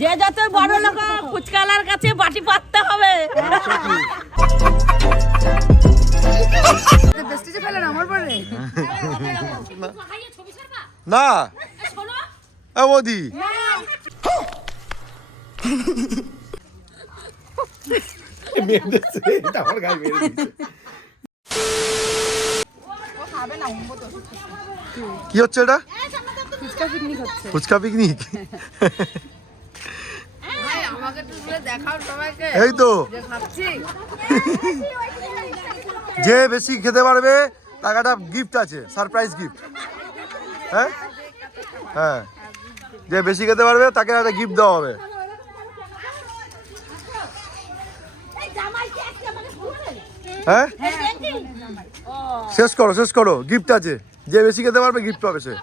যে যত বড় লোক ফুচকালার কাছে বাটি পাততে হবে। আমার না। এ কি হচ্ছে এটা? ফুচকা পিকনিক ফুচকা পিকনিক ভাই আমাকে একটু তুলে দেখাও সবাইকে এই তো। যে বেশি খেতে পারবে একটা গিফট আছে সারপ্রাইজ গিফট হ্যাঁ? হ্যাঁ। যে বেশি খেতে পারবে তাকে একটা গিফট দেওয়া হবে। হ্যাঁ? শেষ করো শেষ করো গিফট আছে। যে বেশি খেতে পারবে গিফট পাবে সে।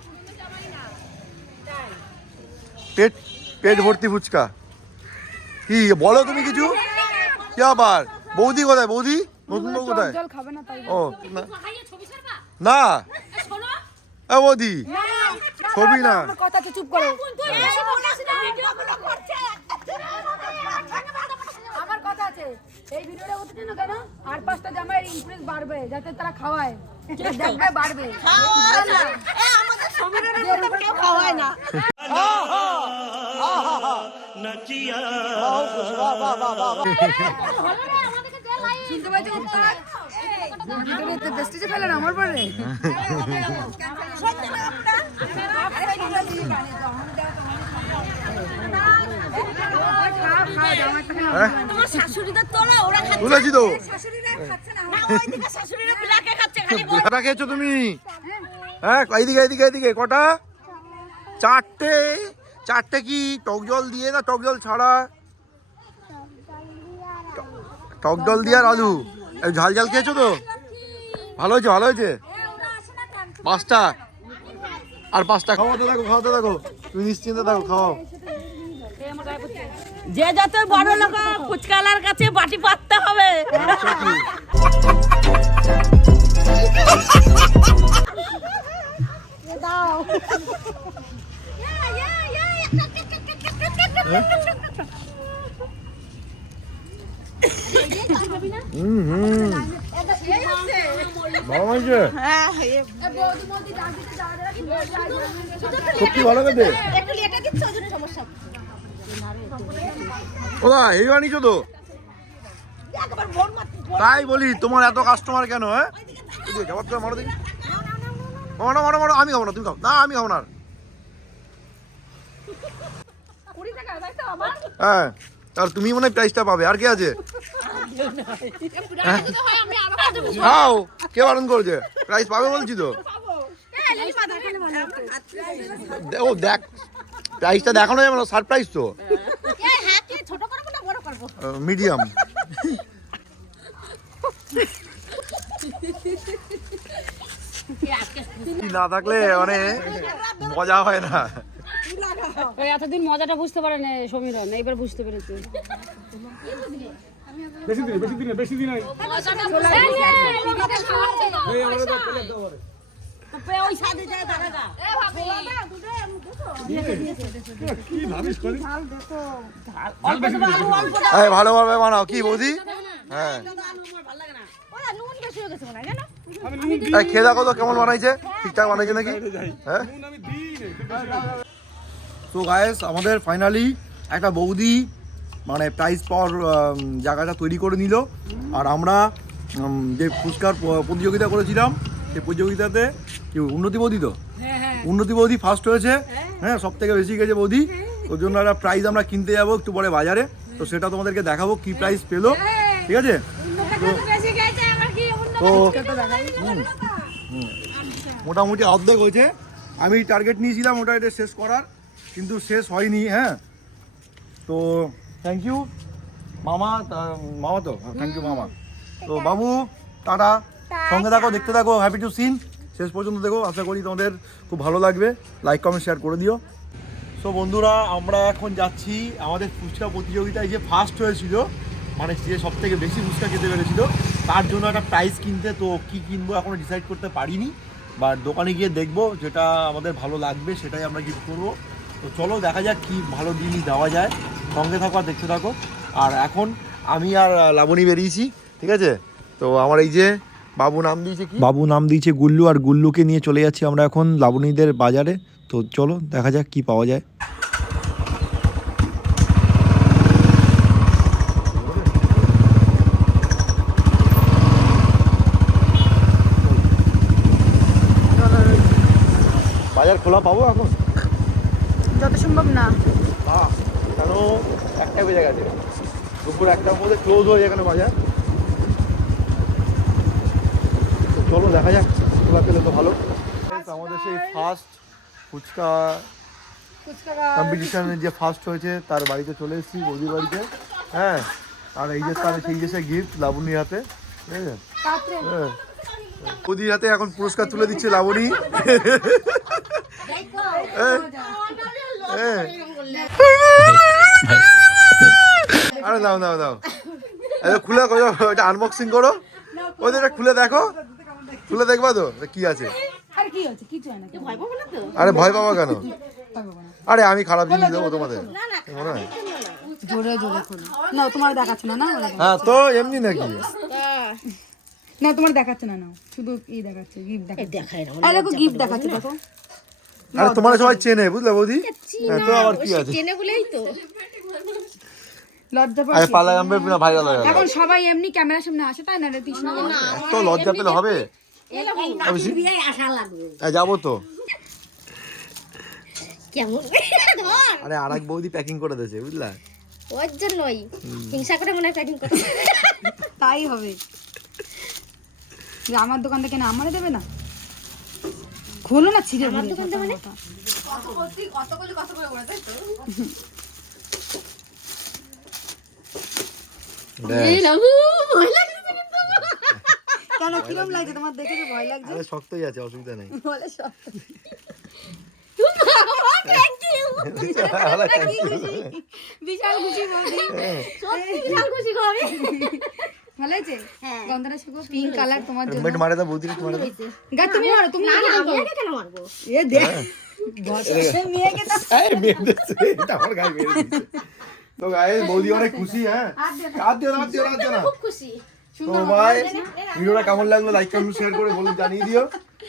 পেট পেট ভর্তি ফুচকা। কি বলো তুমি কিছু? কি আবার বৌদি কোথায় বৌদি? নতুন বউ কোথায়? জল খাবে না তাই। ও না। এ বৌদি। ছবি না। কথা চুপ করো। আমার কথা আছে। এই ভিডিওটা না কেন? আর পাঁচটা জামাইয়ের ইনফ্লুয়েন্স বাড়বে যাতে তারা খাওয়ায়। দেখবে বাড়বে। খাওয়ায় না। শুনতে পাচ্ছি উত্তর ফেলেন আমার পরে হ্যাঁ। তুলেছি তো কটা খেয়েছো তুমি? হ্যাঁ এইদিকে এইদিকে এইদিকে কটা? চারটে। চারটে কি টক জল দিয়ে না টক জল ছাড়া? টক জল দিয়ে আর আলু। ঝাল ঝাল খেয়েছো তো? ভালো হয়েছে ভালো হয়েছে? পাঁচটা। আর পাঁচটা। খাওয়াতে থাকো খাওয়াতে থাকো তুমি নিশ্চিন্তে থাকো খাও যে যত বড় লোক ফুচকালার কাছে বাটি পাততে হবে। সত্যি ভালো খেতে ওদা এই বানিয়েছো তো? তাই বলি তোমার এত কাস্টমার কেন হ্যাঁ? খাবার মারো দেখি। মারো মারো মারো আমি খাব না তুমি খাও। না আমি খাব না হ্যাঁ আর তুমি মনে হয় প্রাইসটা পাবে। আর কে আছে? হ্যাঁ? খাও কে বারণ করেছে? প্রাইস পাবে বলছি তো। ও দেখ প্রাইসটা দেখানো যাবে না সারপ্রাইজ তো। ছোট করব না বড় করব? মিডিয়াম না থাকলে মানে মজা হয় না। এতদিন মজাটা বুঝতে পারে না সমীরণ এইবার বুঝতে পেরেছে। যায় দাঁড়াগা এই ভালোভাবে বানাও। কি বৌদি? হ্যাঁ। খেয়ে দেখো তো কেমন বানাইছে? ঠিকঠাক বানাইছে নাকি? হ্যাঁ? তো গায়েস আমাদের ফাইনালি একটা বৌদি মানে প্রাইজ পাওয়ার জায়গাটা তৈরি করে নিল। আর আমরা যে ফুচকার প্রতিযোগিতা করেছিলাম সেই প্রতিযোগিতাতে কি উন্নতি বৌদি তো? উন্নতি বৌদি ফার্স্ট হয়েছে। হ্যাঁ। সব থেকে বেশি গেছে বৌদি। ওর জন্য একটা প্রাইজ আমরা কিনতে যাব একটু পরে বাজারে। তো সেটা তোমাদেরকে দেখাবো কি প্রাইজ পেল। ঠিক আছে? তো। মোটামুটি অর্ধেক হয়েছে। আমি টার্গেট নিয়েছিলাম ওটা এটা শেষ করার। কিন্তু শেষ হয়নি হ্যাঁ। তো থ্যাংক ইউ মামা তা- মামা তো থ্যাংক ইউ মামা। তো বাবু টাটা। সঙ্গে থাকো দেখতে থাকো হ্যাপি টু সিন শেষ পর্যন্ত দেখো আশা করি তোমাদের খুব ভালো লাগবে। লাইক কমেন্ট শেয়ার করে দিও। সো বন্ধুরা আমরা এখন যাচ্ছি আমাদের ফুচকা প্রতিযোগিতায় যে ফার্স্ট হয়েছিল মানে যে সব থেকে বেশি ফুচকা খেতে পেরেছিল। তার জন্য একটা প্রাইজ কিনতে তো কি কিনবো এখনও ডিসাইড করতে পারিনি। বা দোকানে গিয়ে দেখব যেটা আমাদের ভালো লাগবে সেটাই আমরা গিফট করব। তো তো চলো দেখা যাক কি ভালো জিনিস দেওয়া যায়। সঙ্গে থাকো আর দেখতে থাকো। আর এখন আমি আর লাবণী বেরিয়েছি ঠিক আছে? তো আমার এই যে বাবু নাম দিয়েছে কি? বাবু নাম দিয়েছে গুল্লু আর গুল্লুকে নিয়ে চলে যাচ্ছি আমরা এখন লাবণীদের বাজারে। তো চলো দেখা যাক কি পাওয়া যায়। বাজার খোলা পাবো এখন? যত সম্ভব না। একটা বেজে গেছে। দুপুর একটার মধ্যে ক্লোজ হয়ে এখানে বাজার। তো চলো দেখা যাক খোলা পেলে তো ভালো। আমাদের সেই ফার্স্ট ফুচকা কম্পিটিশনে যে ফার্স্ট হয়েছে তার বাড়িতে চলে এসেছি বৌদির বাড়িতে। হ্যাঁ আর এই যে তার সেই যে সে গিফট লাবণীর হাতে। ঠিক আছে? হ্যাঁ। বৌদির হাতে এখন পুরস্কার তুলে দিচ্ছে লাবণী। হ্যাঁ। আরে দাও দাও দাও এটা খুলে করো এটা আনবক্সিং করো। ওদের এটা খুলে দেখো। খুলে দেখবা তো কি আছে। কি হচ্ছে কিছু না তো। আরে ভয় পাবা কেন? আরে আমি খারাপ জিনিস দেবো তোমাদের। মনে হয়? জোরে জোরে করে না তোমার দেখাচ্ছে না না? হ্যাঁ তো এমনি নাকি? না তোমার দেখাচ্ছে না না শুধু ই দেখাচ্ছে গিফট দেখাচ্ছে। আরে দেখো গিফট দেখাচ্ছে দেখো। আরে তোমার সবাই চেনে বুঝলে বৌদি? হ্যাঁ তো আবার কি আছে? চেনে বলেই তো। লজ্জা আরে পালা জামবে না ভাইরাল হয়ে এখন সবাই এমনি ক্যামেরার সামনে আসে তাই না রে এত লজ্জা পেলে হবে? যাব তো। কেমন? আরে আর এক বৌদি প্যাকিং করে দিয়েছে বুঝলা? ওর জন্যই। হিংসা করে মনে হয় প্যাকিং করে তাই হবে। যে আমার দোকান থেকে না আমারে দেবে না? খোলো না ছিঁড়ে আমার দোকান থেকে মানে? কেন কিরম লাগছে? তোমার দেখে ভয় লাগছে। আরে শক্তই আছে অসুবিধা নেই। বলে সব বিশাল খুশি বৌদি খুশি হবে। ভালো আছে গন্ধটা শুকো পিঙ্ক কালার তোমার জন্য। একটু মারে দাও বৌদি মারে দাও গা তুমি মারো তুমি না আমি কেন মারবো? এ দে। বসে মেয়েকে তো এই মেয়ে দেখছে, এটা আমার গায়ে মেরে দিচ্ছে। তো গাইস বৌদি অনেক খুশি হ্যাঁ হাত দিও না হাত দিও না হাত না খুব খুশি তো ভাই ভিডিওটা কেমন লাগল? লাইক কমেন্ট শেয়ার করে বলুন জানিয়ে দিও।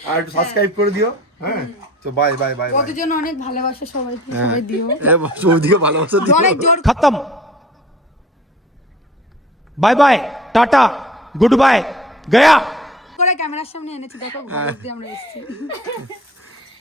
আর একটু সাবস্ক্রাইব করে দিও। হ্যাঁ? তো বাই বাই বাই কতজন অনেক ভালোবাসা হ্যাঁ। সবাই খতম। Bye bye tata. Good bye Gaya. করে ক্যামেরার সামনে এনেছি। দেখো ঘুরে আমরা এসেছি।